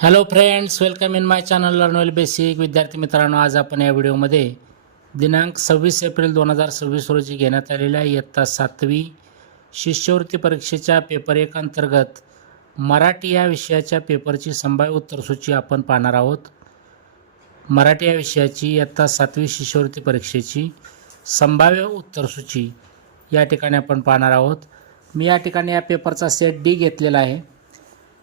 Hello friends, welcome in my channel Learnwell basic. विद्यार्थी मित्रांनो, आज आपण या व्हिडिओमध्ये दिनांक 26 एप्रिल 2026 रोजी घेण्यात आलेल्या इयत्ता 7वी शिष्यवृत्ती परीक्षेच्या पेपर 1 अंतर्गत मराठी या विषयाच्या पेपरची संभाव्य उत्तरसूची आपण पाहणार आहोत. मराठी या विषयाची इयत्ता 7वी शिष्यवृत्ती परीक्षेची संभाव्य उत्तरसूची या ठिकाणी आपण पाहणार आहोत. मी या ठिकाणी या पेपरचा सेट डी घेतलेला आहे.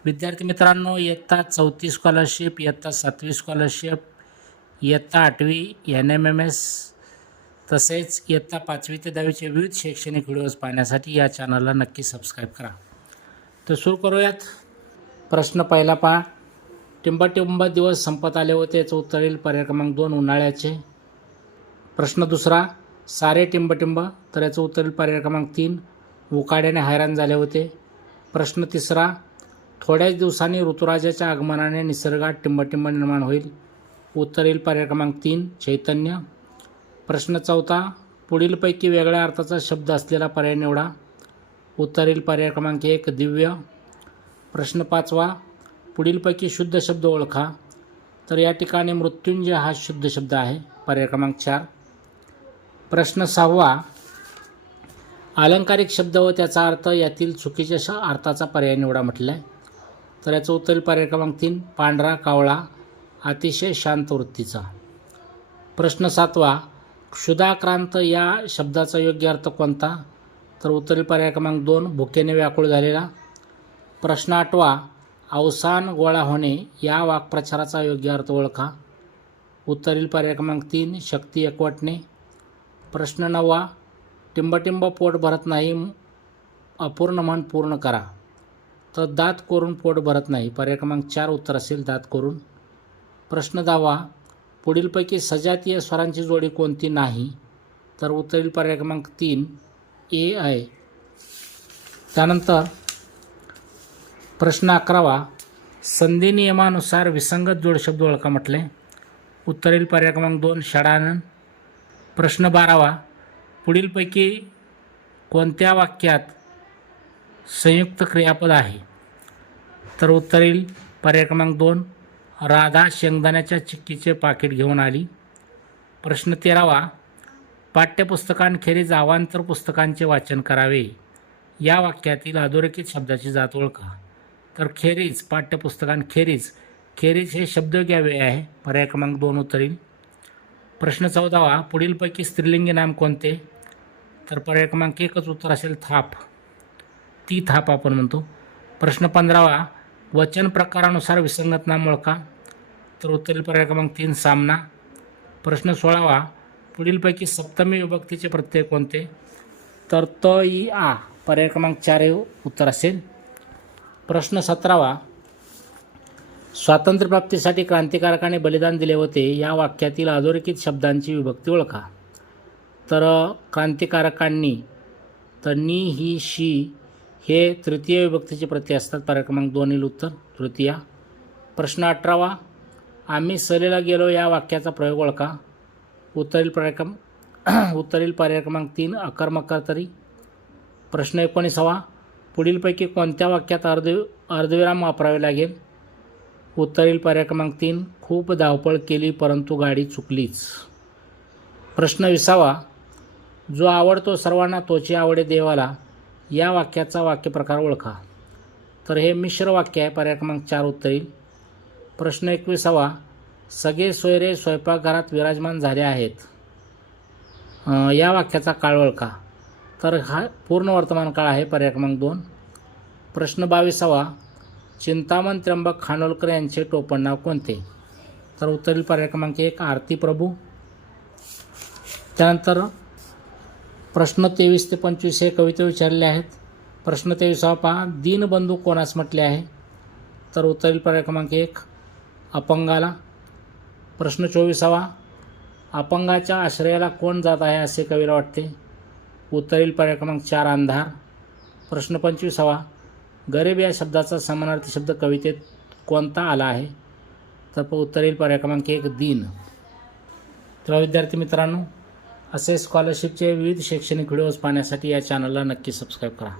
विद्यार्थी मित्रांनो, इयत्ता 4थी स्कॉलरशिप, इयत्ता 7वी स्कॉलरशिप, इयत्ता 8वी NMMS तसेच इयत्ता 5वी ते 10वीचे विविध शैक्षणिक व्हिडिओज पाहण्यासाठी या चॅनलला नक्की सबस्क्राईब करा. तर सुरू करूयात. प्रश्न पहिला पहा. टिंबटिंब दिवस संपत आले होते, याचं उत्तर येईल पर्याय क्रमांक 2 उन्हाळ्याचे. प्रश्न दुसरा, सारे टिंबटिंब, तर याचं उत्तर येईल पर्याय क्रमांक 3 उकाड्याने हैराण झाले होते. प्रश्न तिसरा, थोड्याच दिवसांनी ऋतुराजाच्या आगमनाने निसर्गात टिंबटिंब निर्माण होईल, उत्तर येईल पर्याय क्रमांक 3 चैतन्य. प्रश्न चौथा, पुढीलपैकी वेगळ्या अर्थाचा शब्द असलेला पर्याय निवडा, उत्तर येईल पर्याय क्रमांक 1 दिव्य. प्रश्न पाचवा, पुढीलपैकी शुद्ध शब्द ओळखा, तर या ठिकाणी मृत्युंजय हा शुद्ध शब्द आहे, पर्याय क्रमांक 4. प्रश्न सहावा, अलंकारिक शब्द व त्याचा अर्थ यातील चुकीच्या अर्थाचा पर्याय निवडा म्हटलं आहे, तर याचं उत्तर येईल पर्याय क्रमांक 3 पांढरा कावळा, अतिशय शांत वृत्तीचा. प्रश्न सातवा, क्षुधाक्रांत या शब्दाचा योग्य अर्थ कोणता, तर उत्तर येईल पर्याय क्रमांक 2 भुकेने व्याकुळ झालेला. प्रश्न आठवा, अवसान गोळा होणे या वाक्प्रचाराचा योग्य अर्थ ओळखा, उत्तर येईल पर्याय क्रमांक 3 शक्ती एकवटणे. प्रश्न नववा, टिंबटिंब पोट भरत नाही, अपूर्ण म्हण पूर्ण करा, तर दात कोरून पोट भरत नाही, पर्याय क्रमांक 4 उत्तर असेल दात कोरून. प्रश्न 10वा, पुढीलपैकी सजातीय स्वरांची जोडी कोणती नाही, तर उत्तर येईल पर्याय क्रमांक 3 ए आहे. त्यानंतर प्रश्न 11वा, संधी नियमानुसार विसंगत जोडशब्द ओळखा म्हटले, उत्तर येईल पर्याय क्रमांक 2 षडानन. प्रश्न 12वा, पुढीलपैकी कोणत्या वाक्यात संयुक्त क्रियापद आहे, तर उत्तर येईल पर्याय क्रमांक 2 राधा शेंगदाण्याच्या चिक्कीचे पाकिट घेऊन आली. प्रश्न 13वा, पाठ्यपुस्तकांखेरीज अवांतर पुस्तकांचे वाचन करावे या वाक्यातील अधोरेखित शब्दाची जात ओळखा, तर खेरीज, पाठ्यपुस्तकांखेरीज, खेरीज हे शब्दयोग्य अव्यय आहे, पर्याय क्रमांक 2 उत्तर येईल. प्रश्न 14वा, पुढीलपैकी स्त्रीलिंगी नाम कोणते, तर पर्याय क्रमांक 1च उत्तर असेल थाप, ती थाप आपण म्हणतो. प्रश्न 15वा, वचन प्रकारानुसार विसंगत नाम ओळखा, तर उत्तर येईल पर्याय क्रमांक 3 सामना. प्रश्न 16वा, पुढीलपैकी सप्तमी विभक्तीचे प्रत्यय कोणते, तर त इ आ, पर्याय क्रमांक 4 हे उत्तर असेल. प्रश्न 17वा, स्वातंत्र्यप्राप्तीसाठी क्रांतिकारकाने बलिदान दिले होते या वाक्यातील अधोरेखित शब्दांची विभक्ती ओळखा, तर क्रांतिकारकांनी, तर नी ही शी हे तृतीय विभक्तीचे प्रत्यय असतात, पर्याय क्रमांक 2 येईल उत्तर तृतीया. प्रश्न 18वा, आम्ही सहलीला गेलो या वाक्याचा प्रयोग ओळखा, उत्तर येईल पर्याय क्रमांक 3 अकर्मकर्तरी. प्रश्न 19वा, पुढीलपैकी कोणत्या वाक्यात अर्धविराम वापरावे लागेल, उत्तर येईल पर्याय क्रमांक 3 खूप धावपळ केली परंतु गाडी चुकलीच. प्रश्न 20वा, जो आवडतो सर्वांना तोची आवडे देवाला या वाक्याचा वाक्यप्रकार ओळखा, तर हे मिश्र वाक्य आहे, पर्याय क्रमांक 4 उत्तर येईल. प्रश्न 21वा, सगळे सोयरे स्वयंपाकघरात विराजमान झाले आहेत या वाक्याचा काळ ओळखा, तर हा पूर्ण वर्तमान काळ आहे, पर्याय क्रमांक 2. प्रश्न 22वा, चिंतामण त्र्यंबक खानोलकर यांचे टोपण नाव कोणते, तर उत्तर येईल पर्याय क्रमांक 1 आरती प्रभू. त्यानंतर प्रश्न 23 ते 25 हे कविता विचारलेले आहेत. प्रश्न 23वा पहा, दीनबंधू कोणास म्हटले आहे, तर उत्तर येईल पर्याय क्रमांक 1 अपंगाला. प्रश्न 24वा, अपंगाच्या आश्रयाला कोण जात आहे असे कवीला वाटते, उत्तर येईल पर्याय क्रमांक 4 अंधार. प्रश्न 25वा, गरीब या शब्दाचा समानार्थी शब्द कवितेत कोणता आला आहे, तर उत्तर येईल पर्याय क्रमांक 1 दीन. तेव्हा विद्यार्थी मित्रांनो, असे स्कॉलरशिपचे विविध शैक्षणिक व्हिडिओज पाहण्यासाठी या चॅनलला नक्की सबस्क्राईब करा.